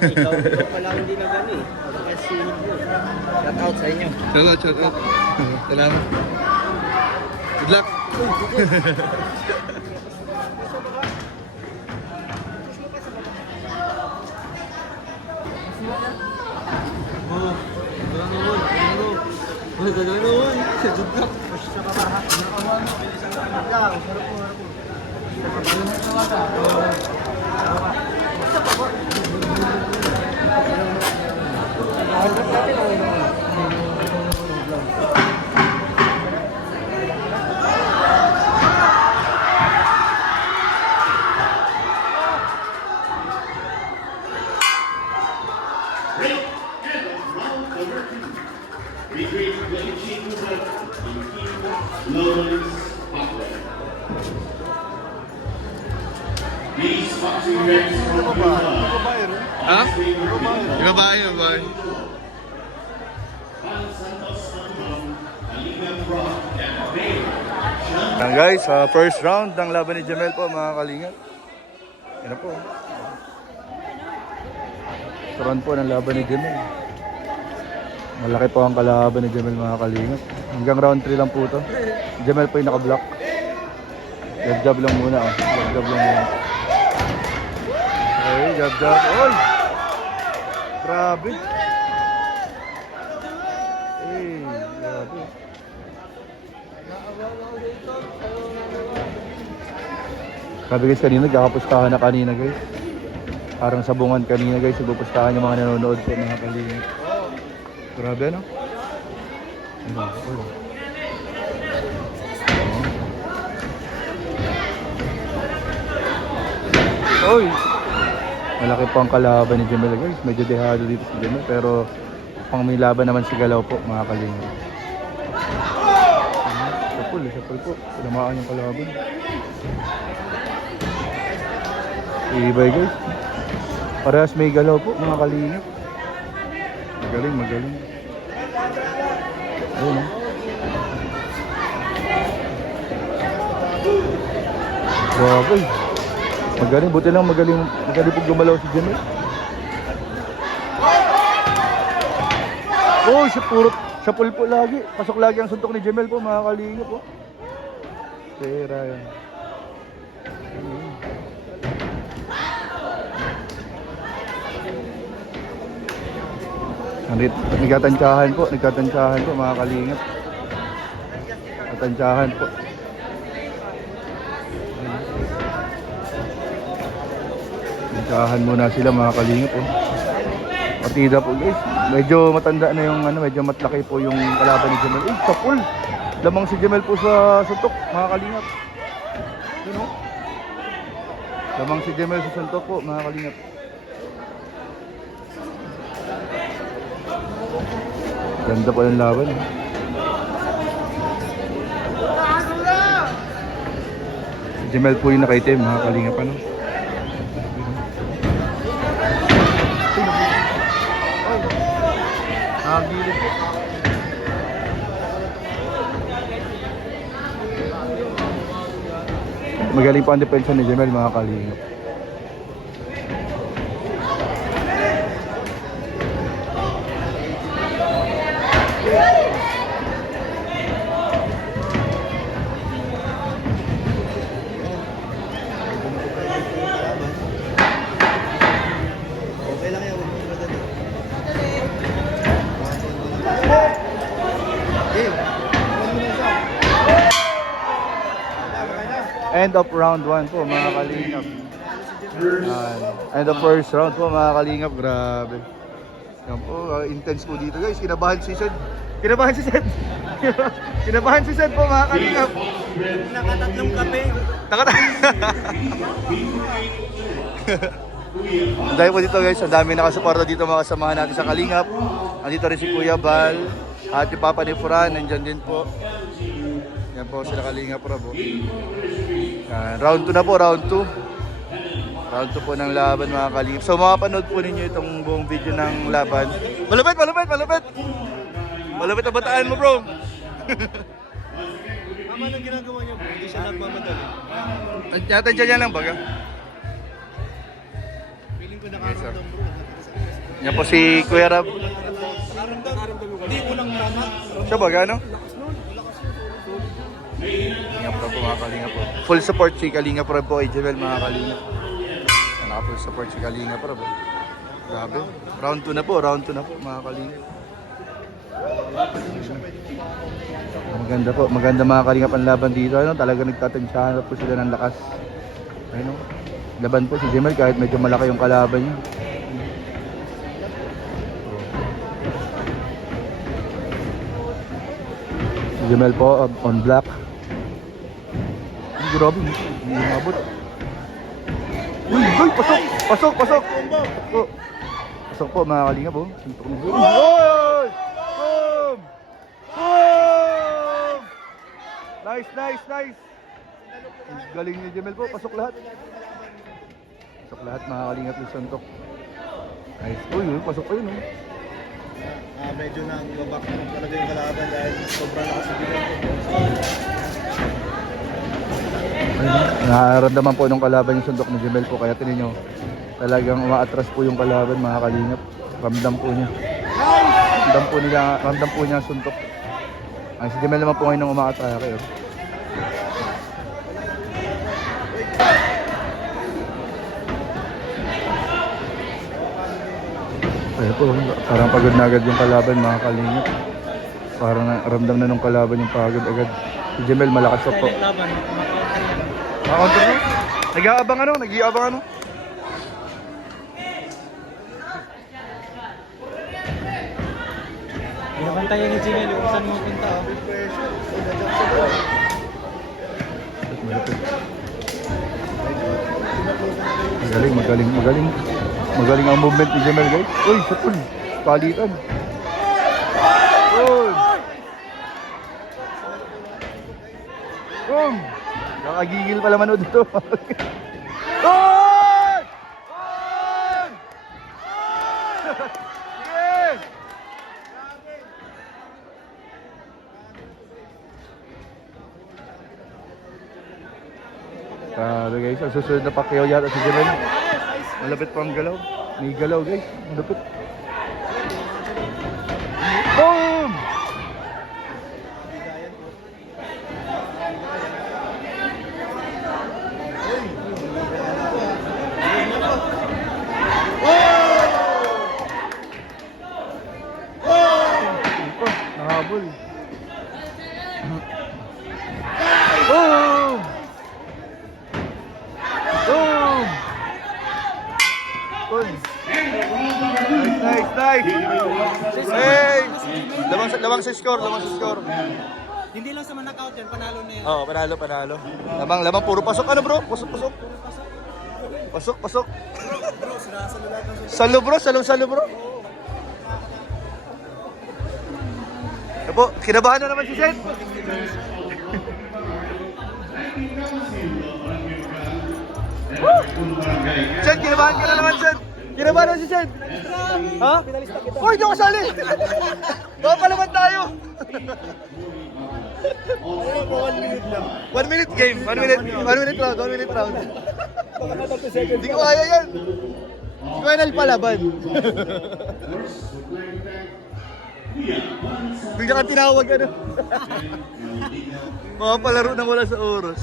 Ikaw pala hindi na gani. Kasi shout out sa inyo. Shout out. Salamat. Good luck. Ha? Ibabae. Yan guys, first round ng laban ni Jamel po mga kalingap. Yan na po. First round po ng laban ni Jamel. Malaki po ang kalaban ni Jamel mga kalingap. Hanggang round 3 lang po ito. Jamel po yung naka-block. Jab lang muna oh. Jab lang muna. Okay, jab. Oy! Grabe. Grabe. Sabi guys kanina, nagkakapustahan na kanina guys. Parang sabungan kanina guys, nagpupustahan yung mga nanonood po mga kalingap. Grabe no? Oy! Malaki po ang kalaban ni Jamel guys. Medyo dehado dito si Jamel pero pang may laban naman si Galaw po mga kalingap. Sapul po. Tinamaan yung kalaban. Ibay guys. Parehas may galaw po mga kalingap. Magaling. Ayun Grabe. Magaling. Buti lang magaling po gumalaw si Jamel. Oh, siya pulpo lagi. Pasok lagi ang suntok ni Jamel po mga kalingap po. Pera yan. Nagkatansyahan po mga kalingap. Nagkatansyahan po. Tantsahan muna sila mga kalingap po. Partida po guys. Medyo matanda na yung medyo matlaki po yung kalaban ni Jamel. Sapul. Lamang si Jamel po sa suntok mga kalingap. You know? Lamang si Jamel sa suntok po mga kalingap. Ganda po ng laban. Jamel po yung nakaitim mga kalingap ano. Gilid po. Magaling pa ang depensa ni Jamel mga kalingap. End of round 1 po mga kalingap. End of first round po mga kalingap. Grabe. Yan po, intense po dito guys. Kinabahan si Sed. Kinabahan si Sed po mga kalingap. Nakatatlong kape. Ang dami po dito guys. Ang dami nakasuporta dito mga kasamahan natin sa kalingap. Andito rin si Kuya Bal. At yung Papa ni Fran. Nandyan din po. Yan po sila kalingap Rabo. Round 2 na po, round 2. Round 2 po ng laban mga kalingap. So makapanood po ninyo itong buong video ng laban. Malupit! Malupit ang bataan mo bro. Tama nang ginagawa niya bro, hindi siya nagmamadali. Natadya niya lang baga. ko Yes, sir. nakaramdam bro. Yan po si Kuya Rab. Hindi ko lang mama. Siya ba, gano? Lakas nun. Lakas nun. Kalinga Prab po, mga Kalinga po. Full support si Kalinga Prab po, Ejebel, mga Kalinga. Naka-full support si Kalinga Prab. Grabe. Round 2 na po, mga Kalinga. Maganda mga Kalinga panlaban dito. Ano, talaga nagtatansyahan na po sila ng lakas. Ano, laban po si Jemel kahit medyo malaki yung kalaban niya. Si Jemel po on black. Ay, grabe, hindi umabot. Uy, pasok! Pasok! Pasok po mga Kalinga po. Suntok na siya. Uy! Boom! Boom! Nice! Galing ni Jemel po, pasok lahat. Pasok lahat mga Kalinga po, suntok. Nice. Uy, pasok pa yun. Medyo nag-back talaga yung kalaban dahil sobrang lakas ng bilang ko. Nararamdaman po nung kalaban yung suntok ni Jemel po, kaya tinin nyo, talagang umaatras po yung kalaban mga Kalingap. Ramdam po niya. Ramdam po niya ang suntok. Ay, si Jemel naman po ngayon nang umaatake. Ayun po, parang pagod na agad yung kalaban mga Kalingap. Parang ramdam na nung kalaban yung pagod agad. Si Jemel malakas po. Counter na? Nag-iabang ano? Binabantayan ni Jimmy, kung saan mo punta. Magaling ang movement ni Jemel, guys. Uy, sapul. Palitan. Uy. Boom. Nakagigil pala manood dito. Uy! Sige! Guys, ang susunod na Pacquiao yata si Jemel. Malapit pa ang galaw. May galaw guys. Malapit. Boom! Nahabol. Boom! Boom! Nice! Hey! Lamang sa score. Hindi lang sa man-knockout yan, panalo na yan. Oo, panalo. Lamang puro pasok. Ano bro? Pasok. Bro, sinasalo lahat ng Salo bro. Apo, kinabahan na naman si Sen. Sen, kinabahan ka na naman, Sen. Kinabahan na si Sen. Ha? Uy, di ako kasali. Baka palaban tayo. 1 minute lang. 1 minute game. 1 minute round. Hindi ko kaya yan. Hindi ko kaya nalpalaban. Bigla ka tinawag ano. Mga palaro na wala sa oras.